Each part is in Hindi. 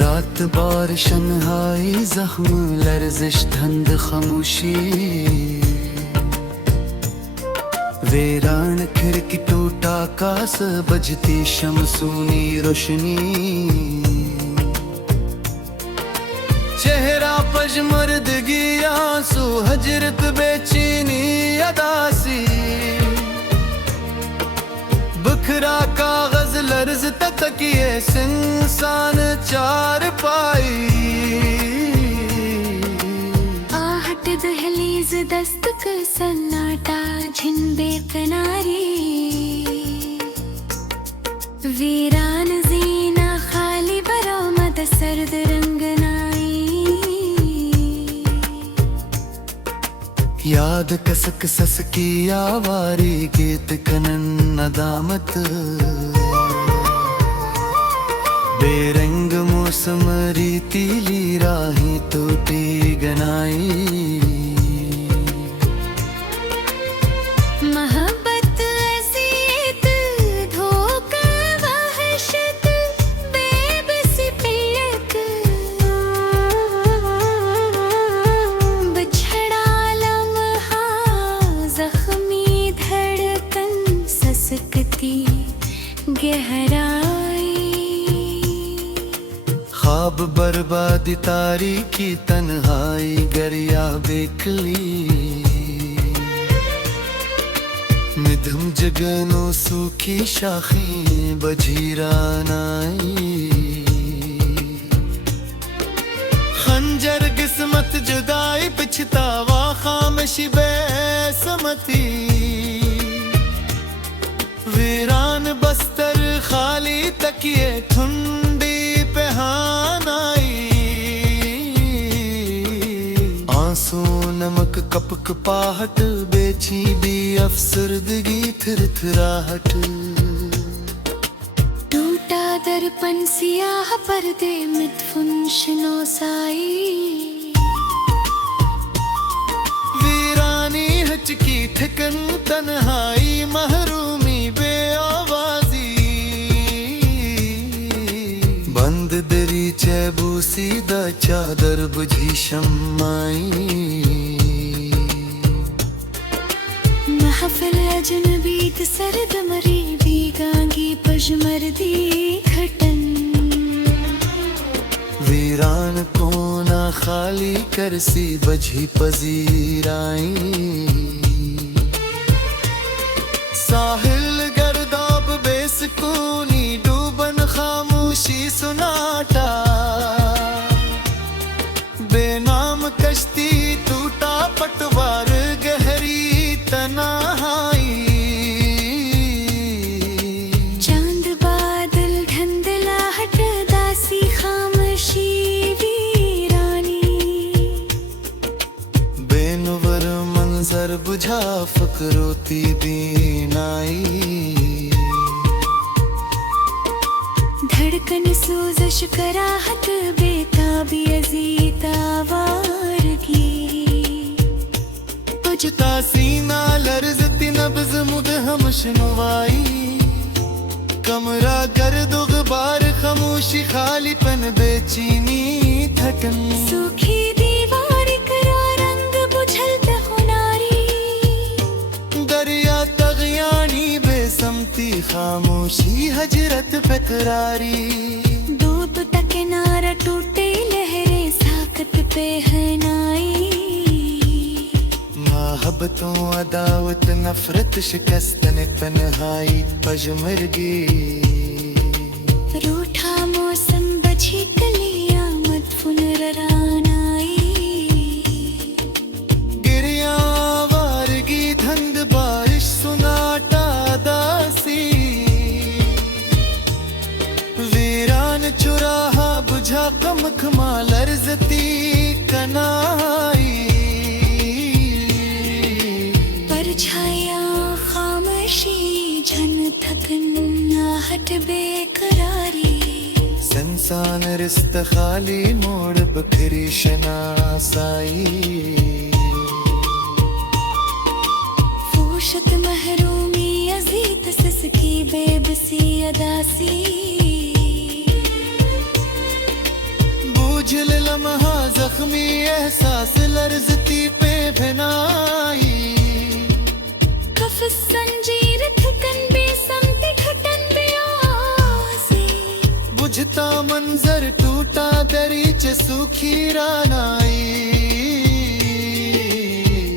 रात बार शन्हाई जख्म लर्जिश धंध खामोशी वीरान खिड़की टूटा कास बजती शमसूनी रोशनी चेहरा पजमर्दगी आंसू हजरत बेचैनी अदासी बखरा कागज लर्ज तकिए इंसान चार पाई आहट दहलीज दस्तक सन्नाटा झिन बेकनारी वीरान जीना खाली बरामद सर्द रंगनाई याद कसक सस की आवारी गीत कनन नदामत बेरंग मौसम रीतीली राहें टूटी गनाई मोहब्बत अज़ियत धोखा वहशत बेबसी पियत बिछड़ा लम्हा ज़ख्मी धड़कन ससकती गहराई ख्वाब बर्बादी तारीकी तन्हाई गरिया बेकली मिधम जगनो सूखी शाखें बजीरा नाई खंजर किस्मत जुदाई पिछतावा खामशी बेसमती वीरान बस्तर खाली तकिए ठुंडी पहनाई आंसू नमक कपक पाहट बेची भी अफसरदगी थरथराहट टूटा दर्पण सियाह पर्दे मितफुन शनोसाई वीरानी हचकी ठिकन तन्हाई महरूमी बेआवाजी बंद दरी चैबूसी दा चादर बुझी शम्माई महफिल अजनबीत सरद मरी बीगांगी पजमर्दी घटन वीरान कोना खाली करसी बझी पजीराई साहिल गर्दाब बेसकूनी डूबन खामोशी सुनाटा बेनाम कश्ती टूटा पटवार गहरी तन्हाई चांद बादल धंधलाहट दासी खामोशी वीरानी बेनवर मंजर बुझा फकरोती बीनाई धड़कन सूजश कराहत बेताबी अजीत आवारगी तुझका सीना लर्जती नब्ज मुदहम शनुवाई कमरा गर्द गुबार खामोशी खालीपन बेचैनी थकन सूखी दीवार करा रंग बुझल हुनारी दरिया तगयानी बेसमती खामोशी हजरत बेकरारी दूध तक किनारा टूटे लहरे साकत पे हनाई मोहब्बतों अदावत नफरत शिकस्तन तन्हाई पजमर्गी रूठा मौसम बची कलियां मदफुन ररानाई गिरिया वारगी धंध बारिश सुनाटा दासी वीरान चुराहा बुझा कमखमा लर्जती कनाई परछाया खामोशी झन थकन आहट बेकरारी संसान रिस्त खाली मोड़ बखरी शनासाई फूशत महरूमी अजीत ससकी बेबसी अदासी बुझल लम्हा जख्मी एहसास लर्जती पे भिनाई कफ संजीर थकन बेसमती घटन बेआसी बुझता मंजर टूटा दरीच सूखी रानाई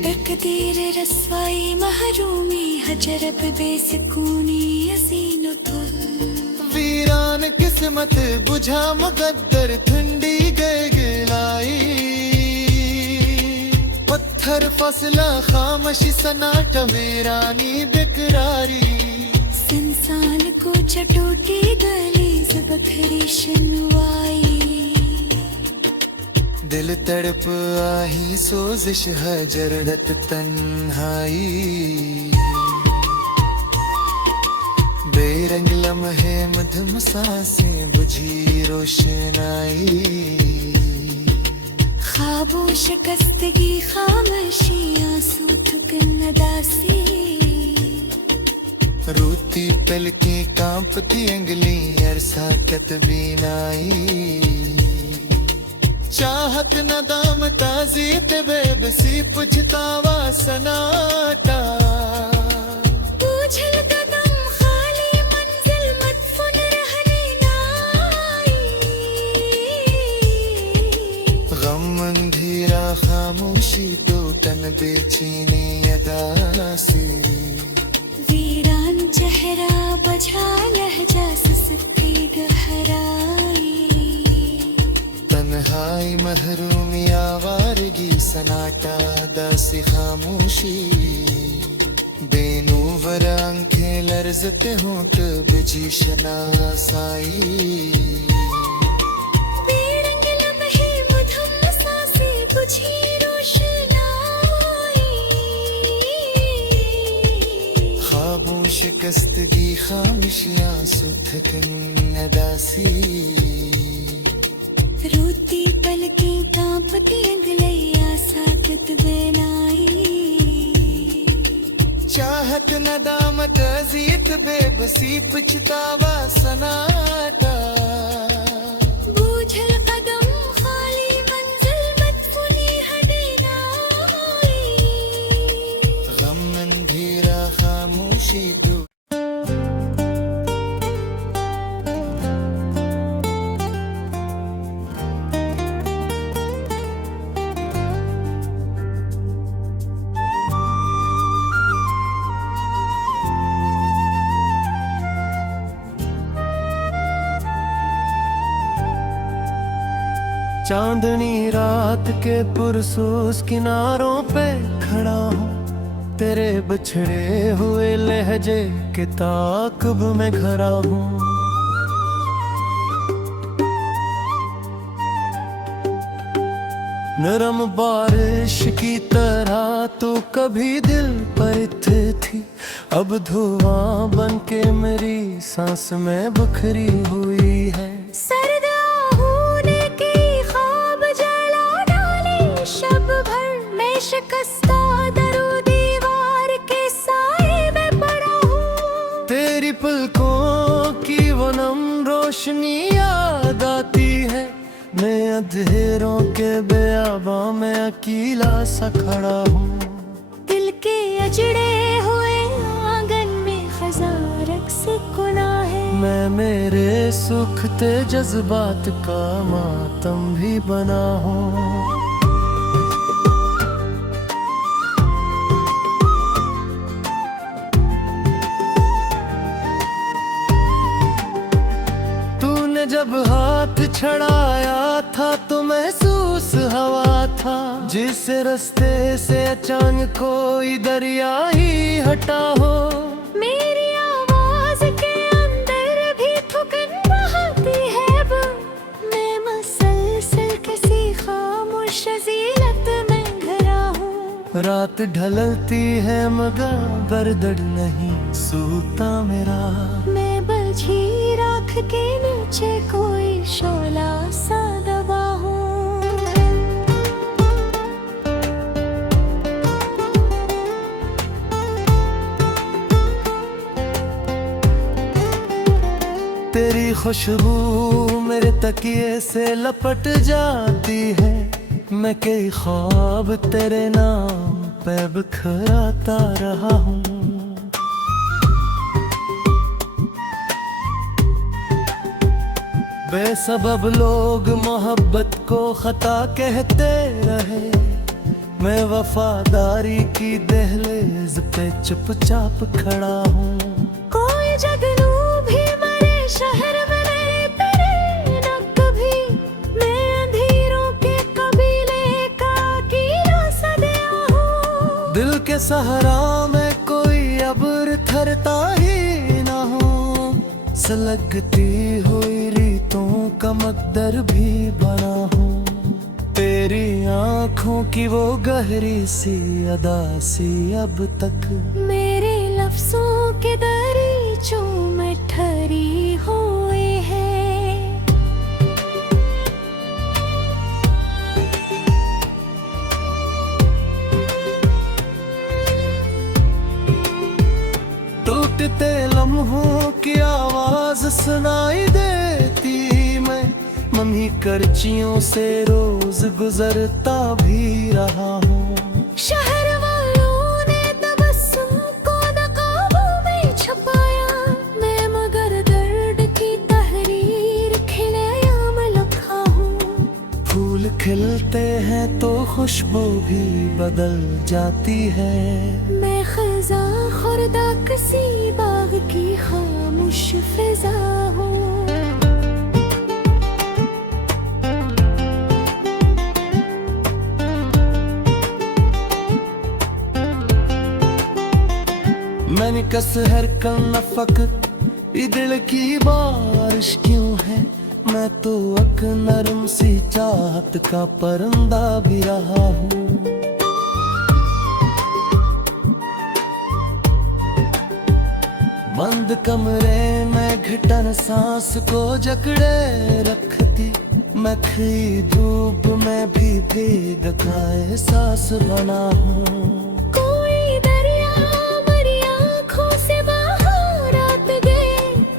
तकदीर रसवाई महरूमी हजरब बेसकूनी अजीनो तुल वीरान किस्मत बुझा मुकद्दर ठंडी गलाई पत्थर फसला खामोशी सन्नाटा वीरानी बेकरारी इंसान को चटोटी गली बखरी शनवाई दिल तड़प आही सोजिश है जरदत तन्हाई बेरंग लम्हे मधुम सांसें बुझी रोशनाई ख्वाबों शिकस्तगी खामोशी आंसू ठुकन अदासी रूती पलकी कांपती अंगली अरसा कतबीनाई चाहत नदाम ताजीत बेबसी पुछतावा सनाटा बूझल कदम खाली मंजिल मदफून रहने नाई गम अंधेरा खामोशी तो तन बेचैनी अदासी वीरान चेहरा बजा लहजा सुसती गहराई तन्हाई महरूमी आवारगी सनाटा दासी खामोशी बेनूवर आंखें लर्जते होंठ बिजी शनासाई बेरंग लम्हे मधुम सांसें बुझी रोशनाई ख्वाबों शिकस्तगी खामोशियां सुथकन अदासी रोती पलकें कांपती अंगलियां साकत बेनाई चाहत नदामत अज़ियत बेबसी पछतावा सनाटा बूझल कदम खाली मंजिल मदफूनी हदे नाई गम अंधेरा खामोशी दो चांदनी रात के पुरसोस किनारों पे खड़ा हूँ तेरे बिछड़े हुए लहजे के ताक़ब में खड़ा हूँ नरम बारिश की तरह तो कभी दिल पर थी अब धुआं बन के मेरी सांस में बिखरी हुई है सर्द आहूने की ख्वाब जला डाले शब भर में शिकस्ता दरो दीवार के साए में पड़ा हूँ तेरी पलकों की वो नम रोशनी याद आती है मैं अंधेरों के बेआबा में अकेला सा खड़ा हूँ दिल के अजड़े हुए आंगन में खज़ा रक्स गुना है मैं मेरे सुख ते जज्बात का मातम भी बना हूँ तूने जब हाथ छड़ाया था तो महसूस हवा था जिस रास्ते से अचानक कोई दरिया ही हटा हो मेरी आवाज के अंदर भी थुकन बहाती है अब मैं मसलसल किसी खामोश ज़ीलत में घरा हूँ रात ढलती है मगर बर्दर नहीं सूता मेरा मैं बलझी राख के नीचे कोई शोला सा दबा हूँ तेरी खुशबू मेरे तकिए से लपट जाती है, मैं कई ख्वाब तेरे नाम पे बिखराता रहा हूँ। बेसबब लोग मोहब्बत को खता कहते रहे, मैं वफादारी की दहलीज पे चुपचाप खड़ा हूँ। कोई जगनू भी मरे शहर में नहीं तेरे न कभी, मैं अंधेरों के कबीले का अकेला सदिया हूँ। दिल के सहारा में कोई अब्र थरता ही ना हो, सलगती हुई रीतों का मकदर भी बना हूँ। तेरी आँखों की वो गहरी सी अदासी अब तक मेरे लफ्जों के दरीचों में ठहरी हुए हैं। टूटते लम्हों की आवाज सुनाई देती, मैं मम्मी करचियों से रोज गुजरता भी रहा हूँ। शहर वालों ने तबस्सुम को नकाबों में छुपाया, मैं मगर दर्द की तहरीर खिलयाम लिखा हूँ। फूल खिलते हैं तो खुशबू भी बदल जाती है, मैं खज़ा खुर्दा किसी बाग की खामोश फिजा हूँ। मैंने कसहर का नफक ये दिल की बारिश क्यों है, मैं तो अक नरम सी चाहत का परिंदा भी रहा हूँ। बंद कमरे में घुटन सांस को जकड़े रखती, मैं खी धूप में भी भीग का एहसास बना हूँ। कोई दरिया मरी आँखों से बाहर आत गए,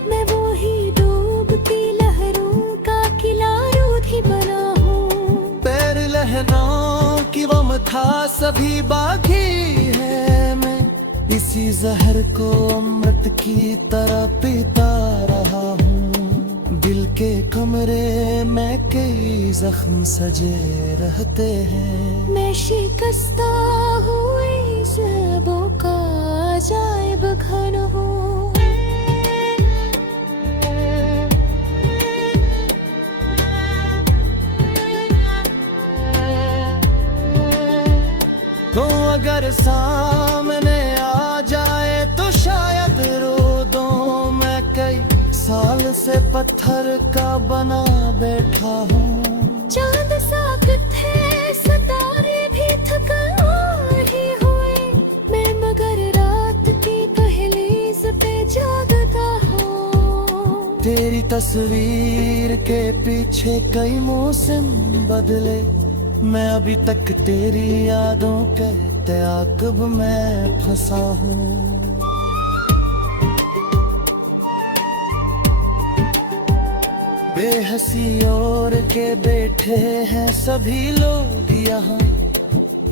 मैं वो ही डूबती लहरों का किला रोधी बना हूँ। पैर लहरों की वो मथा सभी बागी है, मैं इसी जहर को अमृत की तरह पीता रहा हूँ। दिल के कमरे में कई जख्म सजे रहते हैं, मैं शिकस्ता हुई ज़ेबों का अजायब घन हूँ। तो अगर सामने आ जाए तो शायद रो दो, मैं कई साल से पत्थर का बना बैठा हूँ। चांद साकत है सितारे भी थकान ही हुए, मैं मगर रात की पहलीज पे जागता हूँ। तेरी तस्वीर के पीछे कई मौसम बदले, मैं अभी तक तेरी यादों के ताक़ुब में फंसा हूँ। बेहसी और के बैठे हैं सभी लोग यहाँ,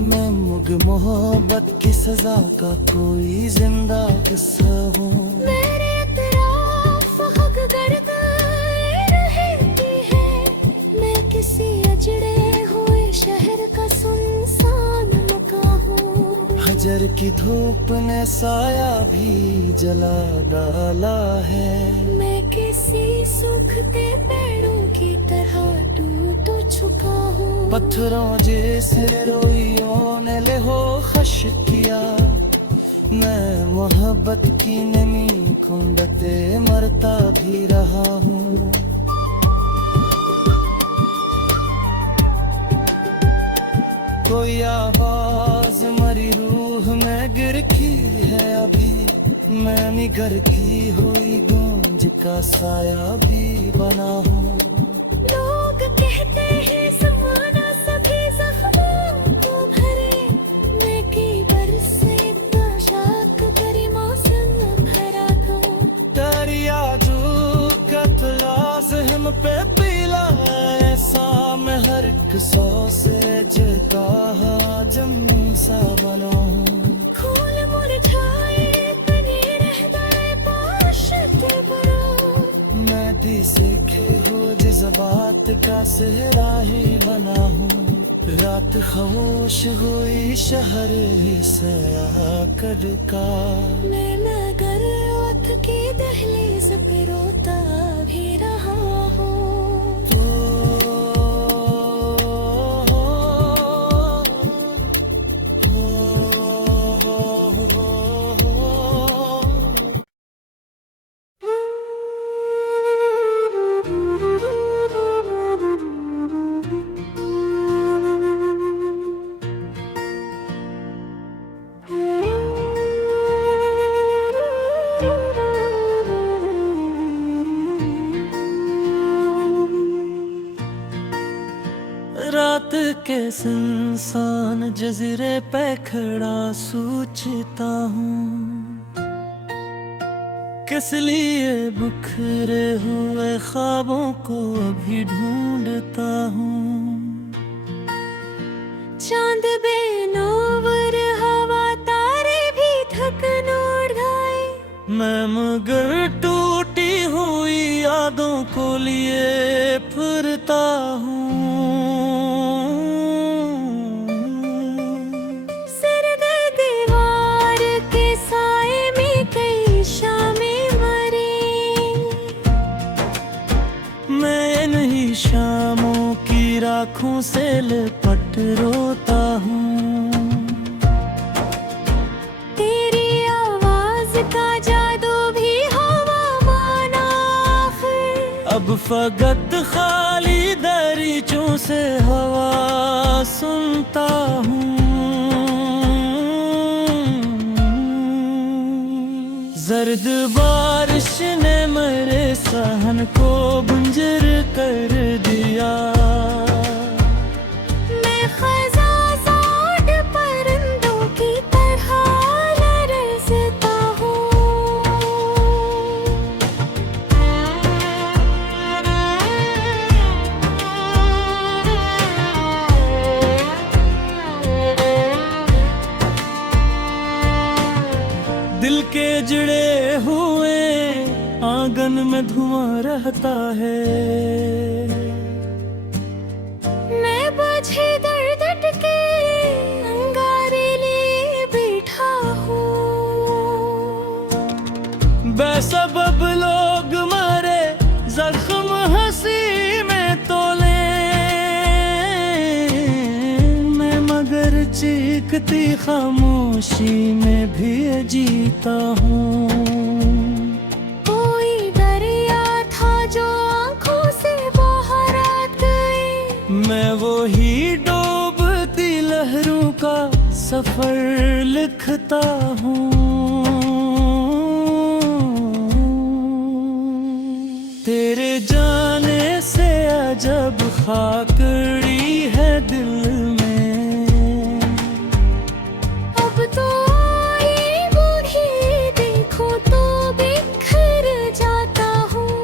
मैं मुग मोहब्बत की सजा का कोई जिंदा किस्सा हूँ। मेरे इतराफ हक गर्द रहती है, मैं किसी अजड़े हुए शहर का सुनसान मकां हूँ। हजर की धूप ने साया भी जला डाला है, मैं किसी सूखते पेड़ों की तरह टूट चुका हूँ। पत्थरों जैसे रोइयों ने लेहो खश किया, मैं मोहब्बत की नमी कुंडते मरता भी रहा हूँ। कोई आवाज मरी रूह में गिरखी है अभी, मैं निगर की हुई गूंज का साया भी बना हूँ। लोग कहते हैं ज़माना सभी ज़ख्मों को भरे, मैं कई बरसे ताशाक करी मौसम भरा हूँ। दरिया जो का 100 से जिता जमी सा बना हूँ। फूल मुरझाए तने रह गए पाशत बरो। मैं भी सीखे हो जिस बात का सेहरा ही बना हूँ। रात खामोश हुई शहर से आकर का। मैं नगर वक्त की दहलीज पे रोता भी रहा हूँ। रात के सुनसान जजीरे पे खड़ा सोचता हूँ। किस लिए बिखरे हुए ख्वाबों को अभी ढूंढता हूँ। चांद बेनूर हवा तारे भी थकन उड़ गए। मैं मगर टूटी हुई यादों को लिए फिरता हूँ। सर्द दीवार के साए में कई शामें मरी। मैं इन्हीं शामों की राखों से लिपट रोता हूँ। तेरी आवाज का जादू भी हवा माना आखिर। अब फकत खाली दरीचों से हवा सुनता हूँ। जर्द बारिश ने मेरे सहन को बंजर कर दिया। मैं खज़ां परिंदों की तरह लरज़ता हूँ। दिल के जड़े हुए आंगन में धुआं रहता है। मैं बुझे दर्द के अंगारे लिए बैठा हूँ। बेसबब लोग मरे जख्म हंसी में तोले। मैं मगर चीखती खामोशी में भी जीता हूँ। कोई दरिया था जो आंखों से बाहर आ गए। मैं वो ही डूबती लहरों का सफर लिखता हूँ। तेरे जाने से अजब खाकड़ी है दिल में। अब तो आई बूढ़ी देखो तो बिखर जाता हूँ।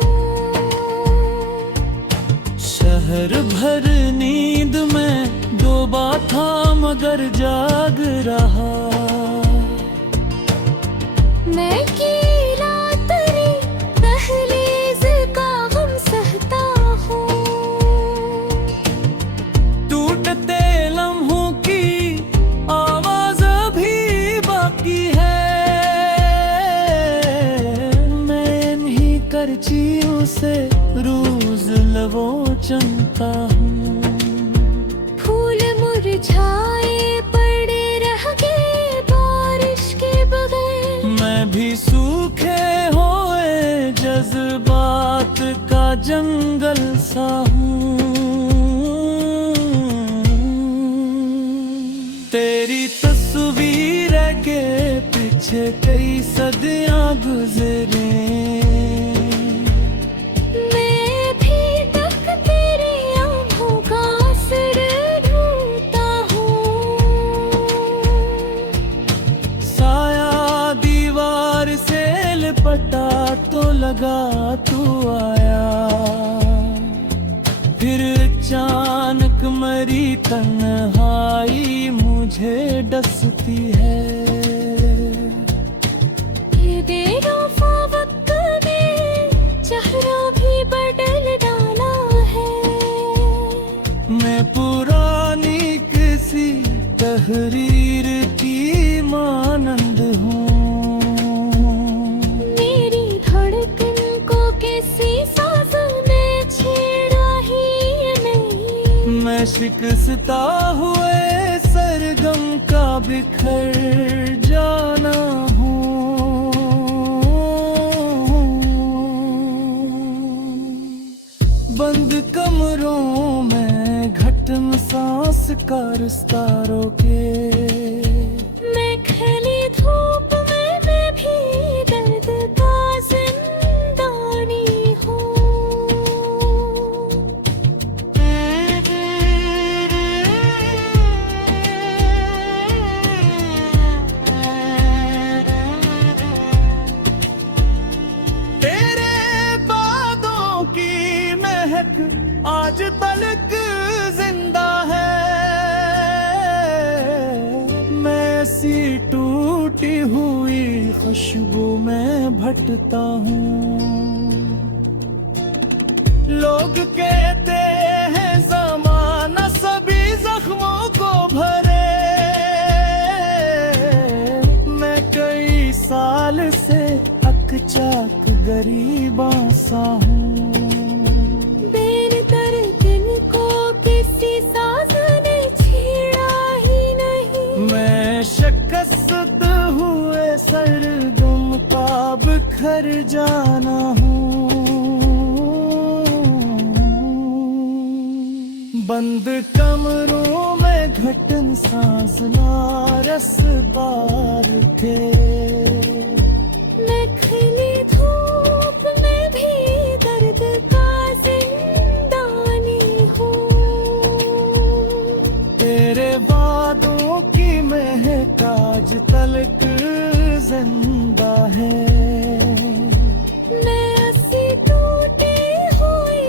शहर भर नींद में डूबा था मगर जाग रहा। मैं कीला तेरी दहलीज का गम सहता हूँ। टूटते लम्हों की आवाज अभी बाकी है। मैं इन्हीं करचियों से रोज लवोचनता हूँ। फूल मुरझाए पड़े रह गए बारिश के बगैर। मैं भी सूखे हुए जज्बात का जंगल सा हूँ। तेरी तस्वीर के पीछे कई सदियां गुजरे। मैं भी तक तेरी आँखों का असर ढूंढता हूँ। साया दीवार से लिपटा तो लगा तू आया। फिर अचानक मेरी तन्हाई मुझे डसती है। ये बेवफा वक्त ने चेहरा भी बदल डाला है। मैं पुरानी किसी तहरीर की मानंद हूँ। मेरी धड़कन को किसी साज ने छेड़ा ही नहीं। मैं शिकस्ता हुए सरगम का बिखर जाना हूँ। बंद कमरों में घटन सांस का रास्ता रोके। मैं खिली धूप में मैं भी दर्द का जिंदानी तेरे बादों की महक आज तलक जिंदा है। मैं सी टूटी हुई खुशबू में भटता हूँ। लोग कहते हैं ज़माना सभी जख्मों को भरे। मैं कई साल से अकचाक गरीबा सा हूँ। बेन दर्दन को किसी साज ने छेड़ा ही नहीं। मैं शिकस्त हुए सरगम का बिखर जाना हूँ। बंद कमरों में घटन सांस रसदार थे। मैं खिली धूप में भी दर्द का जिंदानी हूँ। तेरे वादों की महक आज तलक जिंदा है। मैं ऐसी टूटी हुई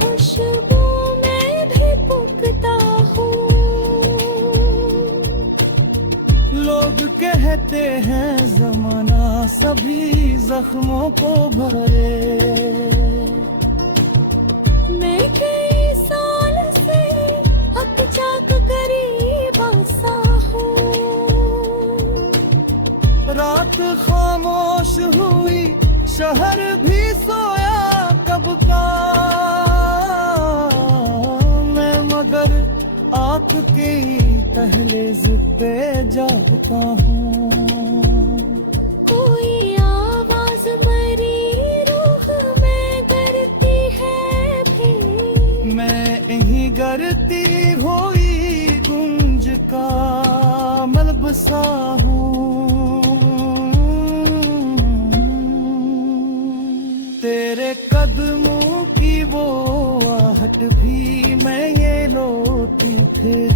खुशबू में भी पुकता हूँ। लोग कहते हैं जमाना सभी जख्मों को भरे। मैं कई साल से अकचाक गरीबा सा हूँ। रात खामोश हुई शहर भी सोया कब का। मैं मगर आपके दहलीज पे जागता हूँ। कोई आवाज मेरी रूह में गरती है भी। मैं यहीं गरती हुई गुंज का मलबसा हूँ। तेरे कदमों की वो आहट भी मैं ये लोटी फिर